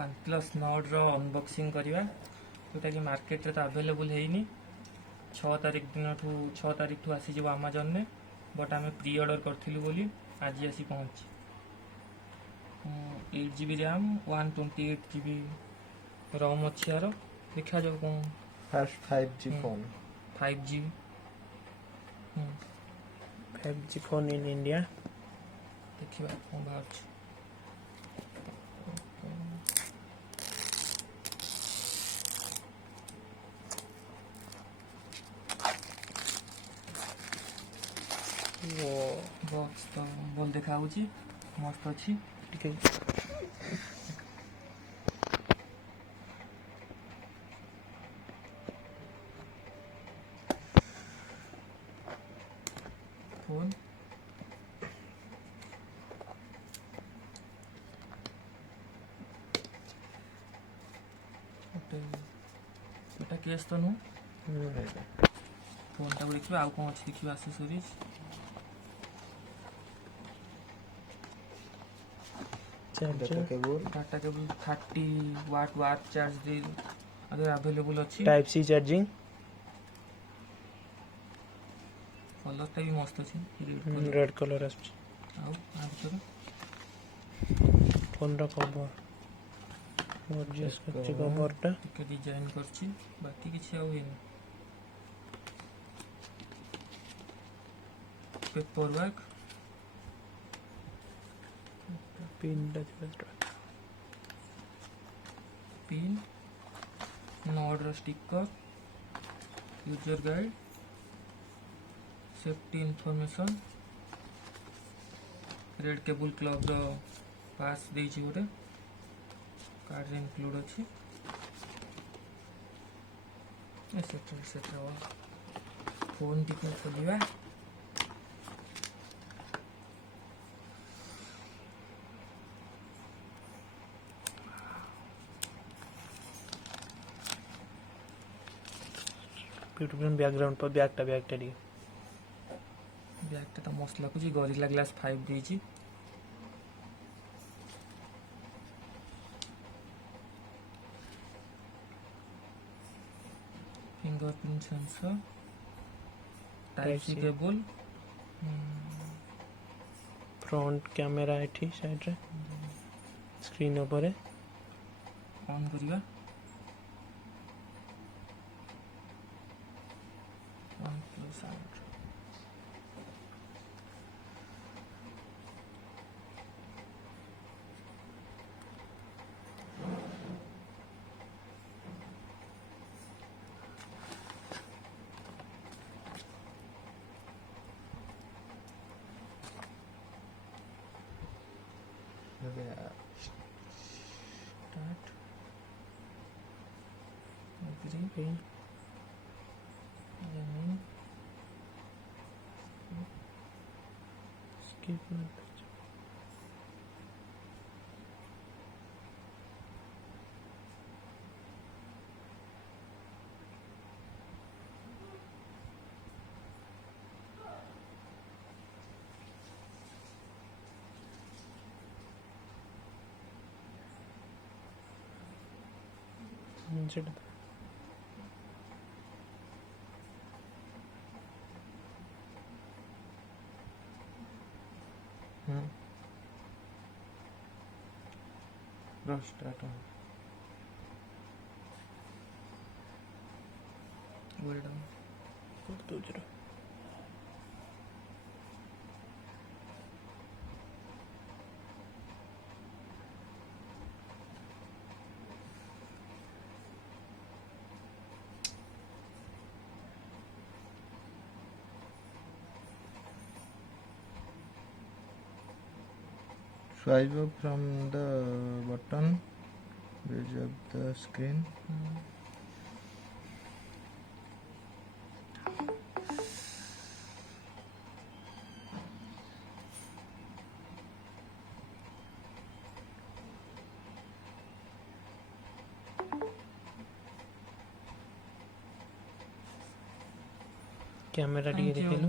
One plus Nord रो unboxing करवा जोटा कि मार्केट रे तो अवेलेबल है 6 तारिख दिन 6 तारिख ठू आसी आमाजन ने बट आम प्री ऑर्डर करूँ बोली आज आसी पहुँची 8 GB रैम 128 GB रोम अच्छी यार देखा जाओ कौन first 5G phone 5G 5G phone in India देखा कौन बाहर बॉक्स तो भल देखा मस्त अच्छी ठीक फोन गोटे केस तो नु फोन टाक देखिए आउ कौन अच्छी देखिए एक्सेसरीज डाटा केबल 30 वाट वाट चार्ज दे अगर अवेलेबल अच्छी टाइप सी चार्जिंग कलर टा भी मस्त अच्छी रेड कलर आछ आउ आ भितर फोन रा कवर गॉर्जियस करछि कवर टा के डिजाइन करछि बाकी किछि आउ हेन पेपर वर्क पिन टा पिन नॉड रो sticker user guide safety information red cable क्लब रो पास देछि गोटे कार्ड रे इंक्लूड अछि एसेट्रा फोन टिके खोलिबा ब्यूटीफुल बैकग्राउंड पर बैग टा डी बैग तो मस्त लगुच गोरिल्ला ग्लास 5 देछि fingerprint sensor type C cable front camera एठी साइड रे स्क्रीन ऊपर है ऑन करिया on plus out start okay skip start well done कर दो जरा 5 up from the button, bridge up the screen. Camera टी देखिलु